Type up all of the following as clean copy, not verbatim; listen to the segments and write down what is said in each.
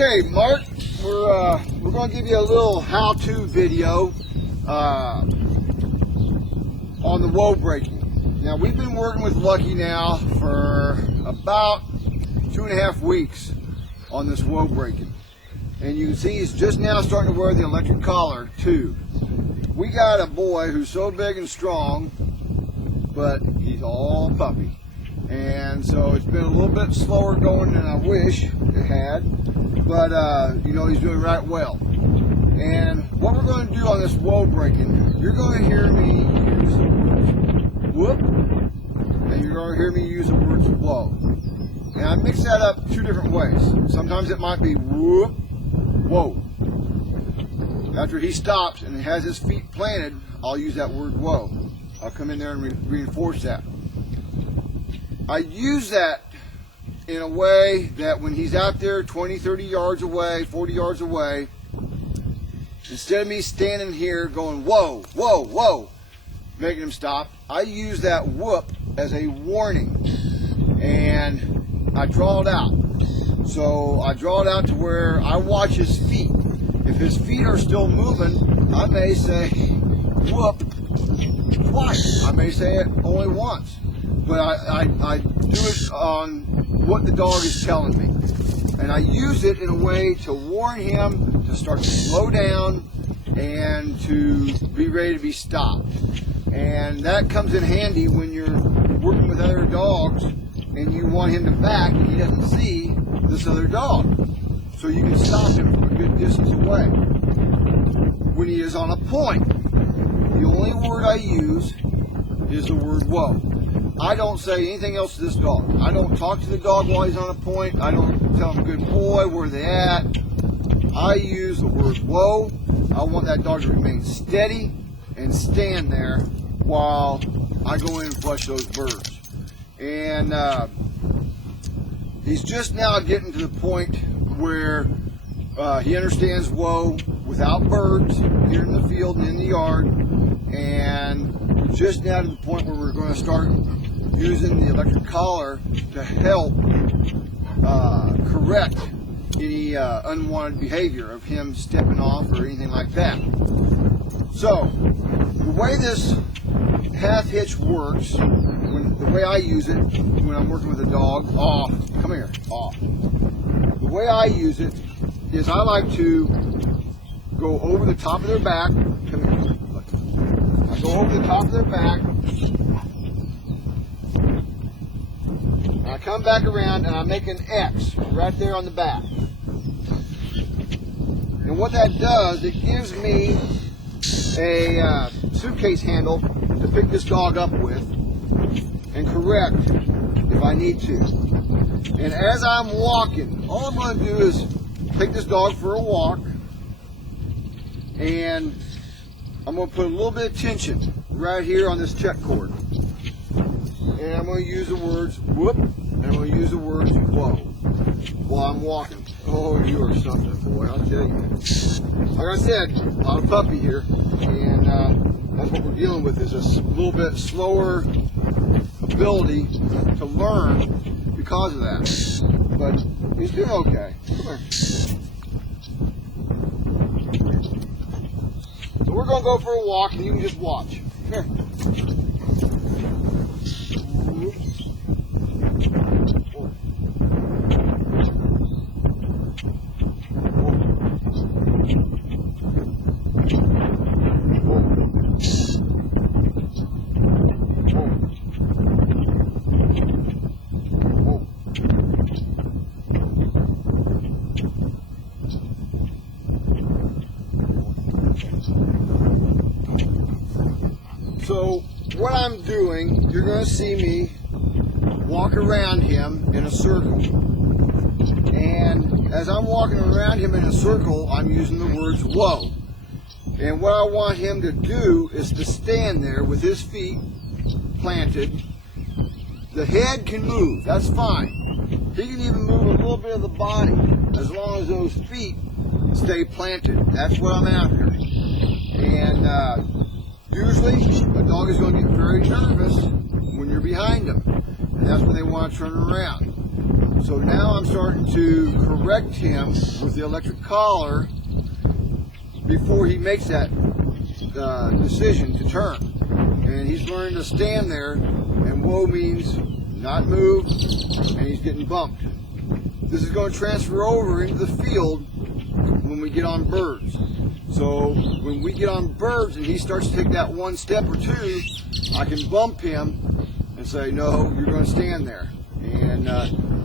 Okay, Mark, we're going to give you a little how-to video on the whoa breaking. Now, we've been working with Lucky now for about 2.5 weeks on this whoa breaking, and you can see he's just now starting to wear the electric collar too. We got a boy who's so big and strong, but he's all puppy, and so it's been a little bit slower going than I wish it had. But you know, he's doing right well. And what we're going to do on this whoa breaking, you're going to hear me use the words whoop, and you're going to hear me use the words whoa. And I mix that up 2 different ways. Sometimes it might be whoop, whoa. After he stops and has his feet planted, I'll use that word whoa. I'll come in there and reinforce that. I use that in a way that when he's out there 20, 30 yards away, 40 yards away, instead of me standing here going whoa, whoa, whoa, making him stop, I use that whoop as a warning, and I draw it out. So I draw it out to where I watch his feet. If his feet are still moving, I may say whoop twice. I may say it only once. But I do it on what the dog is telling me. And I use it in a way to warn him to start to slow down and to be ready to be stopped. And that comes in handy when you're working with other dogs and you want him to back and he doesn't see this other dog. So you can stop him from a good distance away. When he is on a point, the only word I use is the word whoa. I don't say anything else to this dog. I don't talk to the dog while he's on a point. I don't tell him, good boy, where they at. I use the word whoa. I want that dog to remain steady and stand there while I go in and flush those birds. And he's just now getting to the point where he understands whoa without birds here in the field and in the yard. And we're just now to the point where we're going to start using the electric collar to help correct any unwanted behavior of him stepping off or anything like that. So the way this half hitch works, the way I use it when I'm working with a dog, come here, the way I use it is I like to go over the top of their back. Come here. I go over the top of their back. I come back around and I make an X right there on the back. And what that does, it gives me a suitcase handle to pick this dog up with and correct if I need to. And as I'm walking, all I'm going to do is take this dog for a walk, and I'm going to put a little bit of tension right here on this check cord. And I'm going to use the words whoop, and I'm going to use the words whoa while I'm walking. Oh, you are something, boy, I'll tell you. Like I said, a lot of puppy here, and that's what we're dealing with, is a little bit slower ability to learn because of that. But he's doing okay. Come here. So we're going to go for a walk, and you can just watch. Here. So what I'm doing, you're going to see me walk around him in a circle. And as I'm walking around him in a circle, I'm using the words whoa. And what I want him to do is to stand there with his feet planted. The head can move, that's fine. He can even move a little bit of the body as long as those feet stay planted. That's what I'm after. And usually a dog is going to get very nervous when you're behind him, and that's when they want to turn around. So now I'm starting to correct him with the electric collar before he makes that decision to turn. And he's learning to stand there, and whoa means not move, and he's getting bumped. This is going to transfer over into the field when we get on birds. So when we get on birds and he starts to take that one step or two, I can bump him and say, no, you're going to stand there. And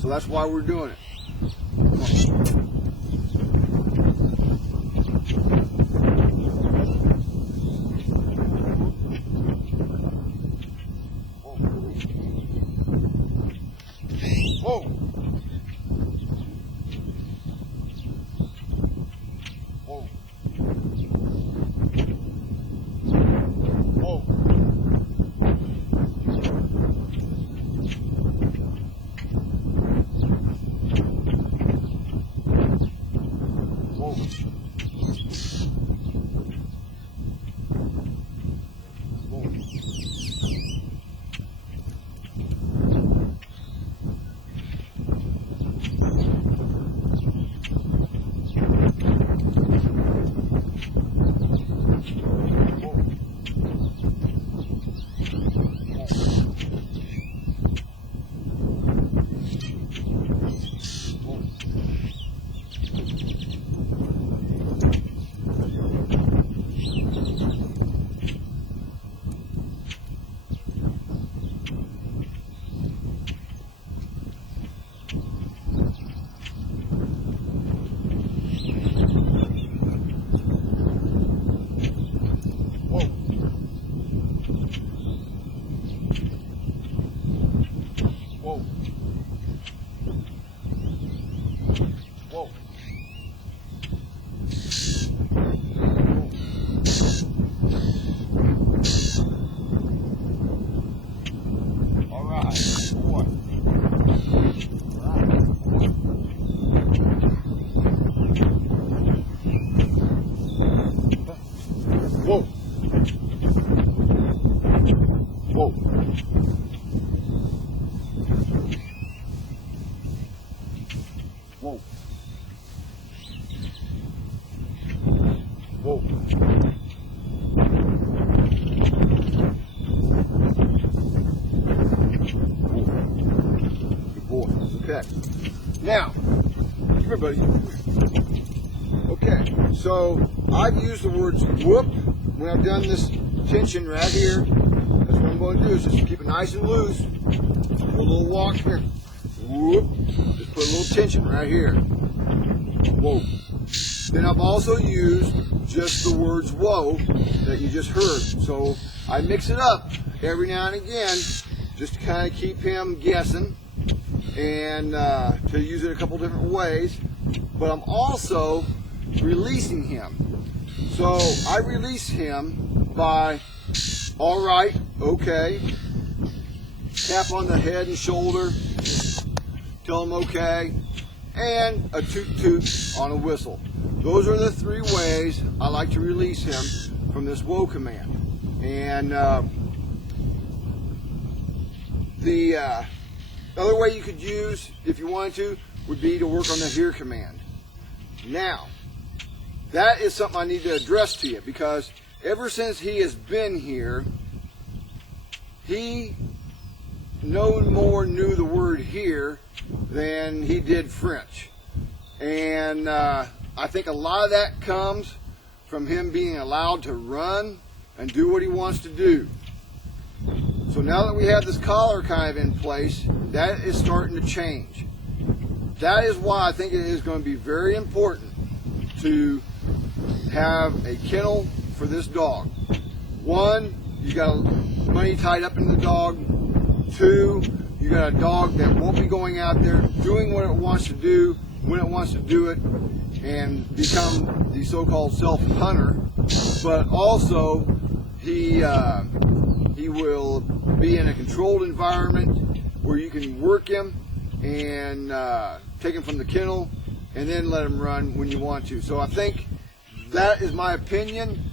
so that's why we're doing it. Whoa. Whoa. Whoa. Whoa. Whoa. All right, boy. Whoa. Whoa. Whoa. Whoa. Good boy. Okay. Now, come here, buddy. Okay, so I've used the words whoop when I've done this tension right here. That's what I'm going to do, is just keep it nice and loose. Do a little walk here. Whoop. Just put a little tension right here. Whoa. Then I've also used just the words whoa that you just heard. So I mix it up every now and again just to kind of keep him guessing and to use it a couple different ways. But I'm also releasing him. So I release him by, all right, okay, tap on the head and shoulder, tell him okay, and a toot toot on a whistle. Those are the three ways I like to release him from this whoa command. And the other way you could use, if you wanted to, would be to work on the here command. Now, that is something I need to address to you, because ever since he has been here, he no more knew the word here than he did French. And I think a lot of that comes from him being allowed to run and do what he wants to do. So now that we have this collar kind of in place, that is starting to change. That is why I think it is going to be very important to have a kennel for this dog. One, you got money tied up in the dog. Two, you got a dog that won't be going out there doing what it wants to do when it wants to do it and become the so-called self-hunter. But also, he will be in a controlled environment where you can work him and take him from the kennel and then let him run when you want to. So I think that is my opinion.